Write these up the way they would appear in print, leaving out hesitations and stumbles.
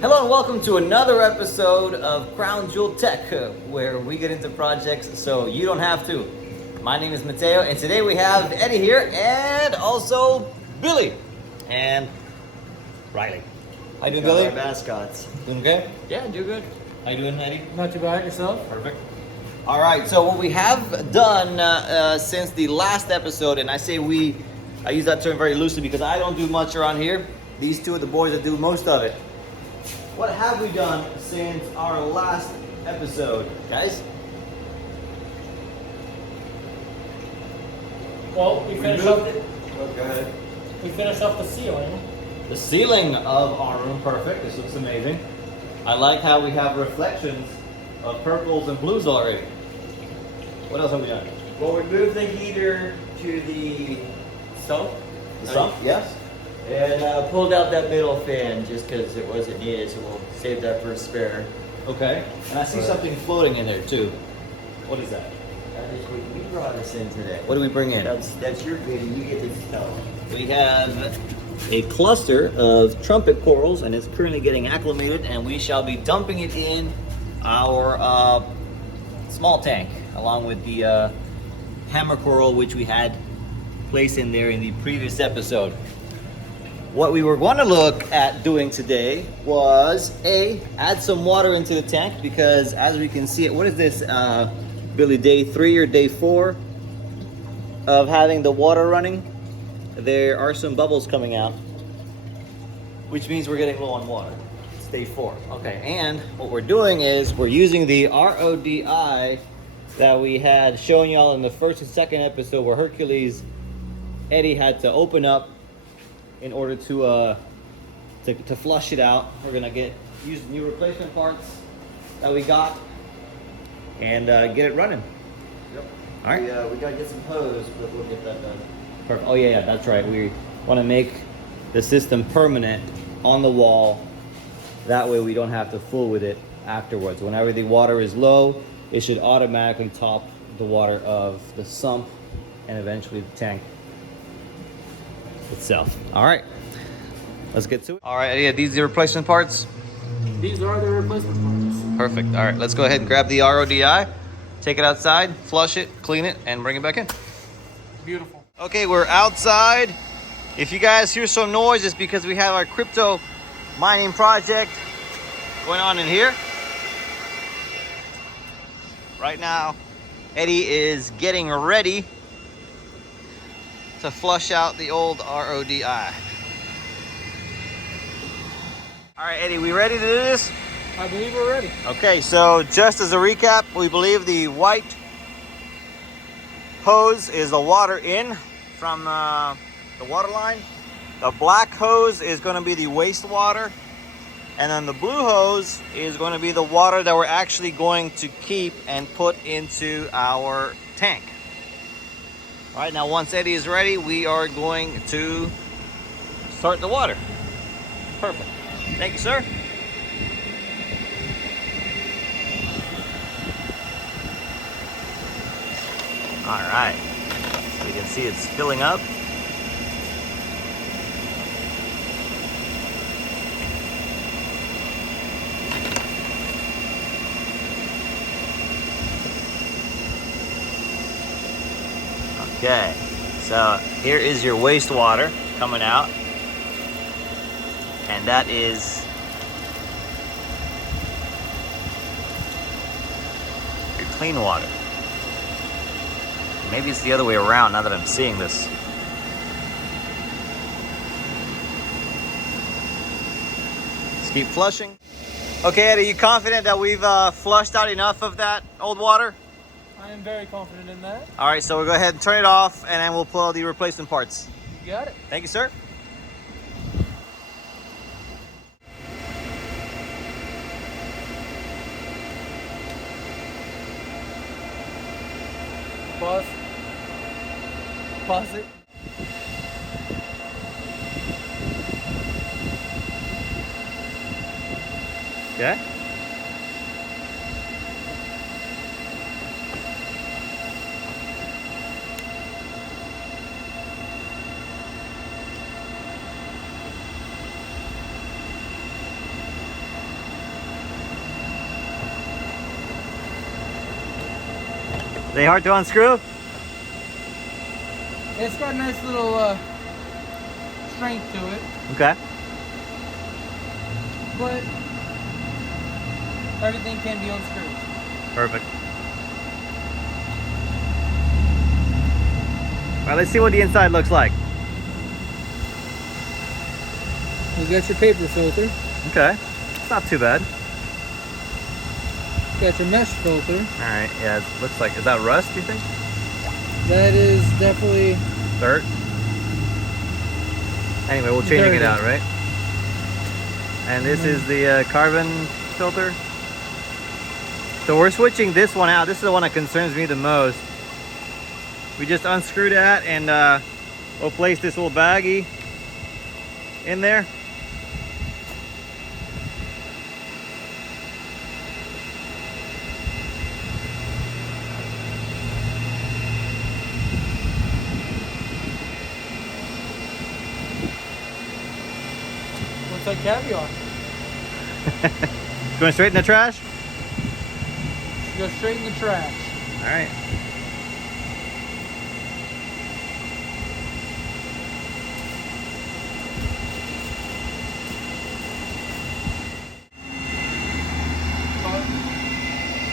Hello and welcome to another episode of Crown Jewel Tech, where we get into projects so you don't have to. My name is Mateo, and today we have Eddie here, and also Billy, and Riley. How you doing, Billy? Our mascots. Doing okay? Yeah, do good. How you doing, Eddie? Not too bad, yourself? Perfect. All right, so what we have done since the last episode, and I say we, I use that term very loosely because I don't do much around here. These two are the boys that do most of it. What have we done since our last episode, guys? Well, we finished off the, Oh, go ahead. we finished off the ceiling. The ceiling of our room, perfect. This looks amazing. I like how we have reflections of purples and blues already. What else have we done? Well, we moved the heater to the sump. The sump, yes. And pulled out that middle fan just because it wasn't needed, so we'll save that for a spare. Okay. And I see something floating in there too. What is that? That is what we brought us in today. What do we bring in? That's your video. You get to tell. We have a cluster of trumpet corals, and it's currently getting acclimated, and we shall be dumping it in our small tank, along with the hammer coral, which we had placed in there in the previous episode. What we were going to look at doing today was add some water into the tank, because as we can see it, what is this, Billy, day 3 or day 4 of having the water running? There are some bubbles coming out, which means we're getting low on water. It's day 4. Okay, and what we're doing is we're using the RODI that we had shown y'all in the first and second episode, where Hercules, Eddie had to open up in order to flush it out. We're gonna use new replacement parts that we got and get it running. Yep. All right. We gotta get some hose, but we'll get that done. Perfect. Oh yeah, that's right. We want to make the system permanent on the wall. That way we don't have to fool with it afterwards. Whenever the water is low, it should automatically top the water of the sump and eventually the tank itself. All right, let's get to it. All right, yeah, these are the replacement parts. These are the replacement parts. Perfect. All right, let's go ahead and grab the RODI, take it outside, flush it, clean it, and bring it back in. Beautiful. Okay, we're outside. If you guys hear some noise, it's because we have our crypto mining project going on in here. Right now, Eddie is getting ready to flush out the old RODI. All right, Eddie, we ready to do this? I believe we're ready. Okay, so just as a recap, we believe the white hose is the water in from the water line. The black hose is going to be the wastewater. And then the blue hose is going to be the water that we're actually going to keep and put into our tank. All right, now once Eddie is ready, we are going to start the water. Perfect. Thank you, sir. All right, so you can see it's filling up. Okay, so here is your wastewater coming out, and that is your clean water. Maybe it's the other way around now that I'm seeing this. Let's keep flushing. Okay, Ed, are you confident that we've flushed out enough of that old water? I am very confident in that. All right, so we'll go ahead and turn it off, and then we'll pull out the replacement parts. You got it. Thank you, sir. Pause. Pause it. Okay. They hard to unscrew? It's got a nice little strength to it, Okay. but everything can be unscrewed. Perfect. All right, let's see what the inside looks like. You got your paper filter. Okay. It's not too bad. Got your mesh filter. All right. Yeah, it looks like. Is that rust, you think? That is definitely Dirt? Anyway, we'll changing it Dirty. out, right? And this is the carbon filter. So we're switching this one out. This is the one that concerns me the most. We just unscrew that and we'll place this little baggie in there. looks like caviar. Going straight in the trash? Go straight in the trash. All right.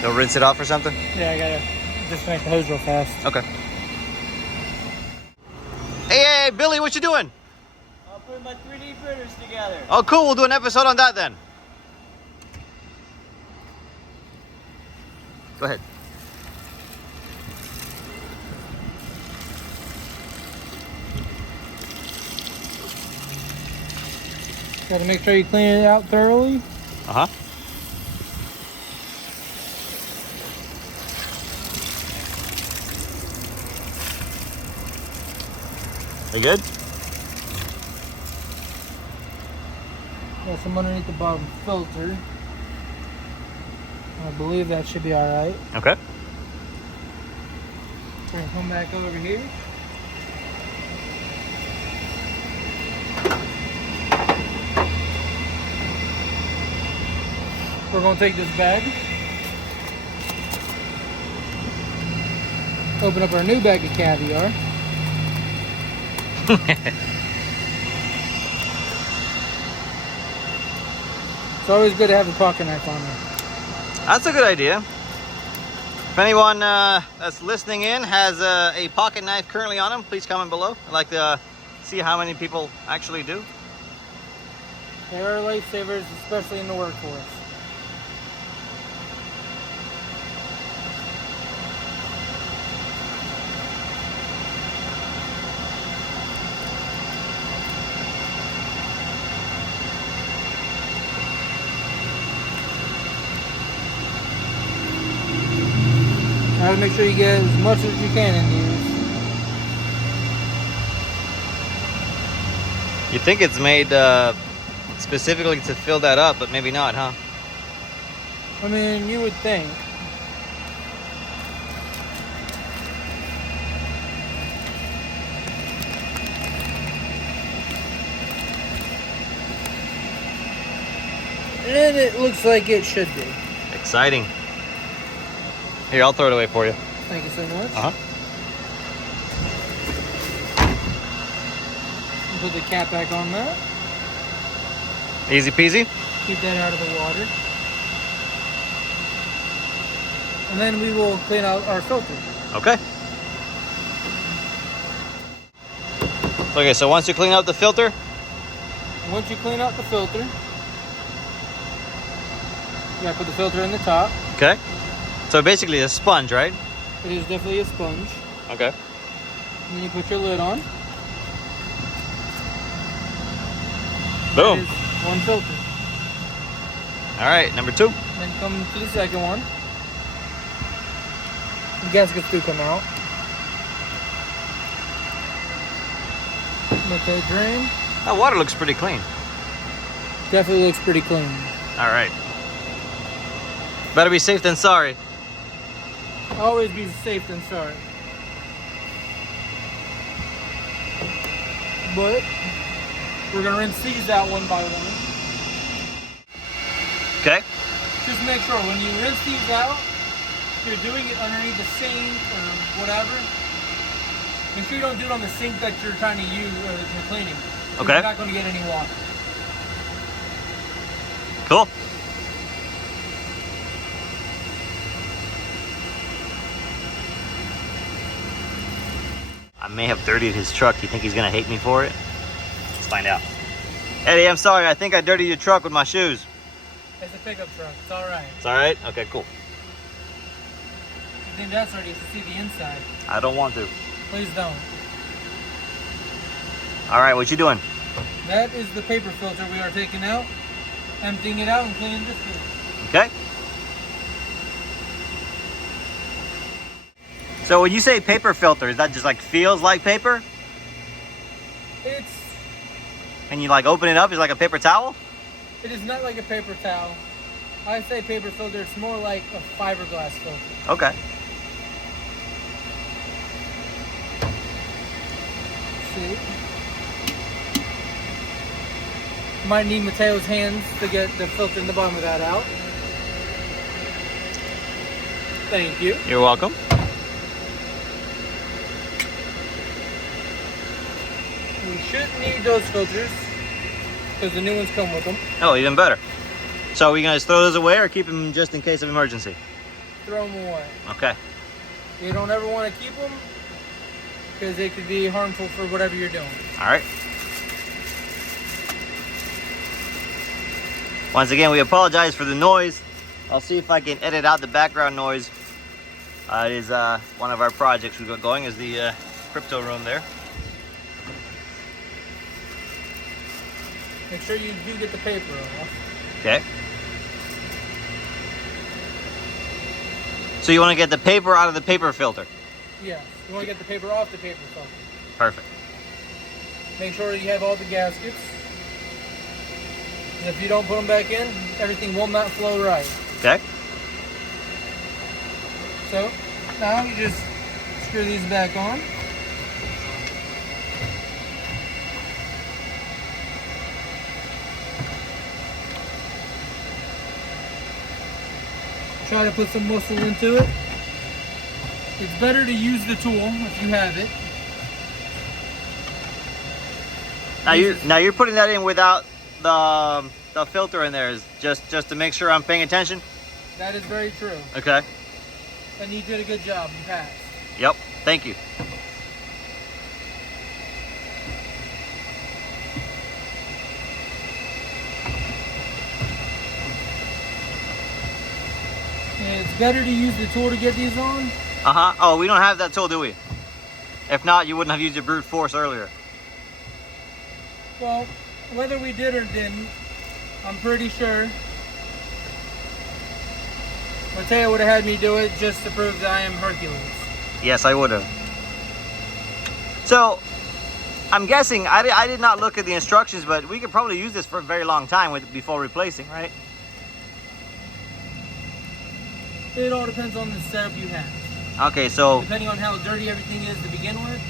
They'll rinse it off or something? Yeah, I gotta disconnect the hose real fast. Okay. Hey, Billy, what you doing? I'll put my 3D printers together. Oh, cool. We'll do an episode on that then. Go ahead. Gotta make sure you clean it out thoroughly. Uh-huh. You good? Got some underneath the bottom filter. I believe that should be alright. Okay. We're gonna come back over here. We're gonna take this bag, open up our new bag of caviar. It's always good to have a pocket knife on there. That's a good idea. If anyone that's listening in has a pocket knife currently on them, please comment below. I'd like to see how many people actually do. They are lifesavers, especially in the workforce. Gotta make sure you get as much as you can in these. You think it's made specifically to fill that up, but maybe not, huh? I mean, you would think. And it looks like it should be. Exciting. Here, I'll throw it away for you. Thank you so much. Uh-huh. Put the cap back on that. Easy peasy. Keep that out of the water. And then we will clean out our filter. Okay. Okay, so once you clean out the filter, Once you clean out the filter, you gotta put the filter in the top. okay. So basically a sponge, right? It is definitely a sponge. Okay. And then you put your lid on. Boom. That is one filter. All right, number 2. Then come to the second one. The gaskets do come out. Let that drain. That water looks pretty clean. Definitely looks pretty clean. All right. Better be safe than sorry. Always be safe than sorry. But we're gonna rinse these out one by one. Okay. Just make sure when you rinse these out, if you're doing it underneath the sink or whatever, make sure you don't do it on the sink that you're trying to use or that you're cleaning. 'Cause Okay. You're not going to get any water. Cool. I may have dirtied his truck. You think he's gonna hate me for it? Let's find out. Eddie, I'm sorry. I think I dirtied your truck with my shoes. It's a pickup truck. It's all right. It's all right? Okay, cool. You think that's already to see the inside? I don't want to. Please don't. All right, what you doing? That is the paper filter we are taking out, emptying it out and cleaning this thing. Okay. So when you say paper filter, is that just like feels like paper? It's And you like open it up, it's like a paper towel? It is not like a paper towel. I say paper filter, it's more like a fiberglass filter. Okay. See? Might need Mateo's hands to get the filter in the bottom of that out. Thank you. You're welcome. We shouldn't need those filters because the new ones come with them. Oh, even better. So are we gonna just throw those away or keep them just in case of emergency? Throw them away. Okay. You don't ever want to keep them because they could be harmful for whatever you're doing. All right. Once again, we apologize for the noise. I'll see if I can edit out the background noise. It is one of our projects we've got going is the crypto room there. Make sure you do get the paper off. Okay. So you want to get the paper out of the paper filter? Yeah, you want to get the paper off the paper filter. Perfect. Make sure you have all the gaskets. And if you don't put them back in, everything will not flow right. Okay. So now you just screw these back on. Try to put some muscle into it. It's better to use the tool if you have it. Now you're putting that in without the filter in there, is just to make sure I'm paying attention. That is very true. Okay. And you did a good job. You passed. Yep. Thank you. And it's better to use the tool to get these on. Uh-huh. Oh, we don't have that tool, do we? If not, you wouldn't have used your brute force earlier. Well, whether we did or didn't, I'm pretty sure Mateo would have had me do it just to prove that I am Hercules. Yes, I would have. So, I'm guessing, I did not look at the instructions, but we could probably use this for a very long time before replacing, right? It all depends on the setup you have. Okay, so, Depending on how dirty everything is to begin with.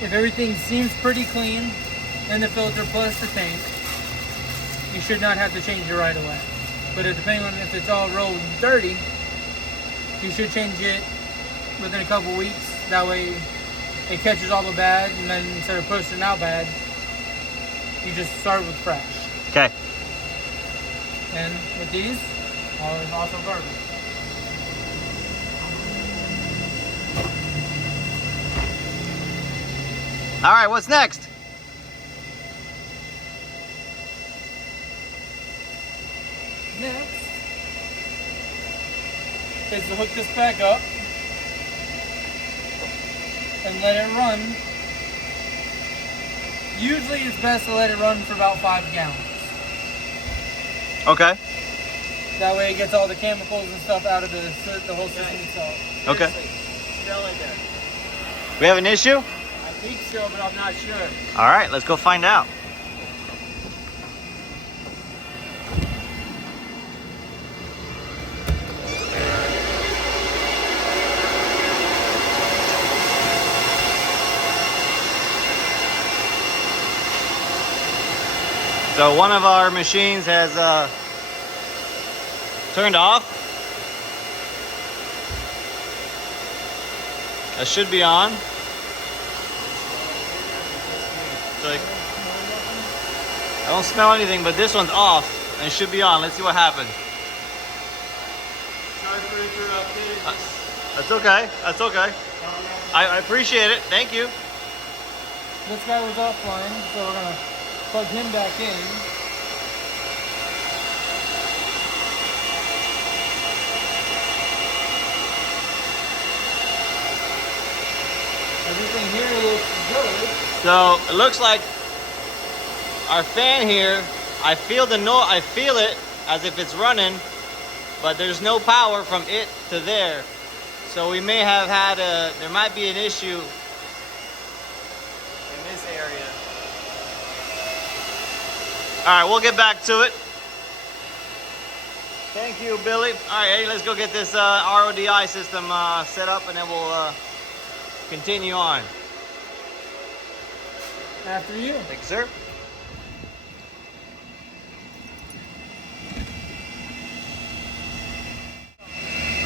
If everything seems pretty clean in the filter plus the tank, you should not have to change it right away. But depending on if it's all real dirty, you should change it within a couple weeks. That way it catches all the bad, and then instead of pushing out bad, you just start with fresh. okay. And with these, also garbage. All right, what's next? Next is to hook this back up and let it run. Usually it's best to let it run for about 5 gallons. Okay. That way it gets all the chemicals and stuff out of the whole system itself. Okay. Smell it there. We have an issue? I think so, but I'm not sure. All right, let's go find out. So one of our machines has turned off. That should be on. So I don't smell anything, but this one's off and it should be on. Let's see what happens. Sorry for interrupting. That's okay. That's okay. I appreciate it. Thank you. This guy was offline, so we're gonna plug him back in. Everything here looks good. So it looks like our fan here, I feel it as if it's running, but there's no power from it to there. So we may have had there might be an issue in this area. All right, we'll get back to it. Thank you, Billy. All right, Eddie, let's go get this RODI system set up and then we'll continue on. After you. Thank you, sir.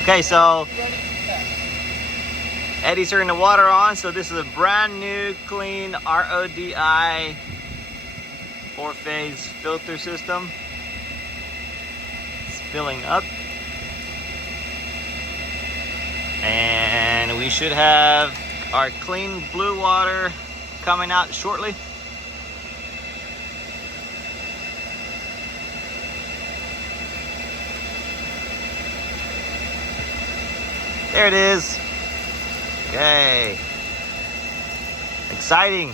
Okay, so Eddie's turning the water on. So this is a brand new, clean RODI 4-phase filter system. It's filling up. And we should have our clean blue water coming out shortly. There it is. Okay. Exciting.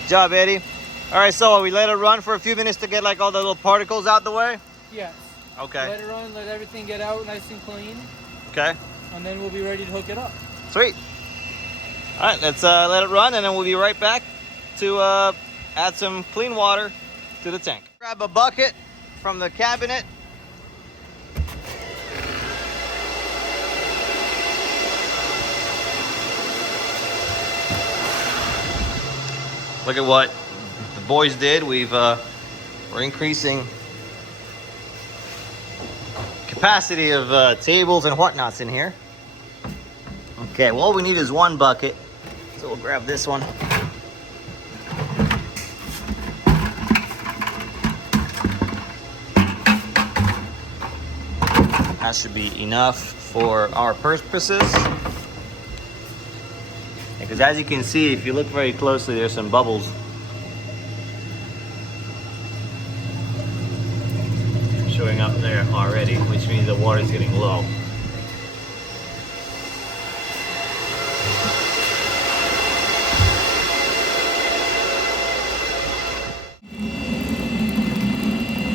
Good job, Eddie. All right, so we let it run for a few minutes to get like all the little particles out the way? Yes. Okay. Let it run, let everything get out nice and clean, Okay. and then we'll be ready to hook it up. Sweet. All right, let's let it run and then we'll be right back to add some clean water to the tank. Grab a bucket from the cabinet. Look at what the boys did. We're increasing capacity of tables and whatnots in here. Okay, well, all we need is one bucket, so we'll grab this one. That should be enough for our purposes. Because as you can see, if you look very closely, there's some bubbles. Showing up there already, which means the water's getting low.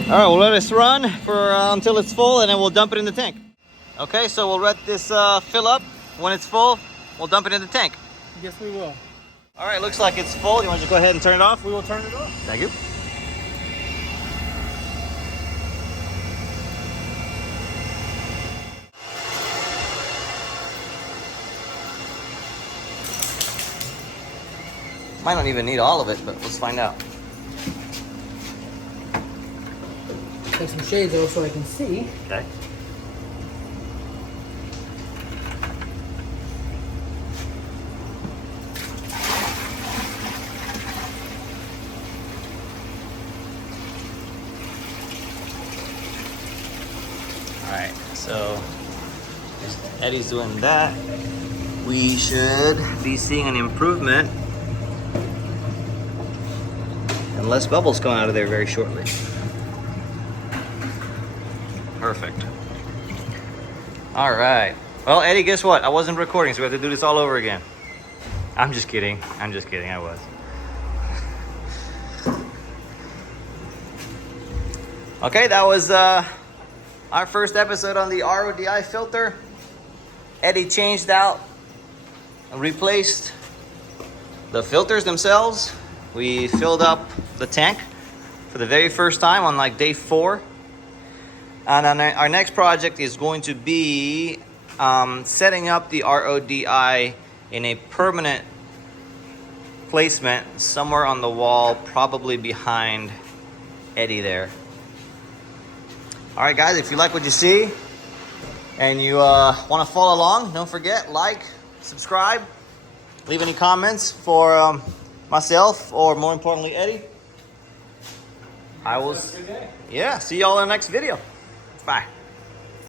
All right, we'll let this run for until it's full, and then we'll dump it in the tank. Okay, so we'll let this fill up. When it's full, we'll dump it in the tank. Yes, we will. All right, looks like it's full. You want to just go ahead and turn it off? We will turn it off. Thank you. Might not even need all of it, but let's find out. Take some shades off so I can see. Okay. Alright, so Eddie's doing that. We should be seeing an improvement and less bubbles coming out of there very shortly. Perfect. Alright. Well, Eddie, guess what? I wasn't recording, so we have to do this all over again. I'm just kidding. I'm just kidding. I was. Okay, that was our first episode on the RODI filter. Eddie changed out and replaced the filters themselves. We filled up the tank for the very first time on like day 4. And then our next project is going to be setting up the RODI in a permanent placement somewhere on the wall, probably behind Eddie there. All right, guys, if you like what you see, and you want to follow along, don't forget, like, subscribe, leave any comments for myself, or more importantly, Eddie. I will, yeah, see y'all in the next video. Bye.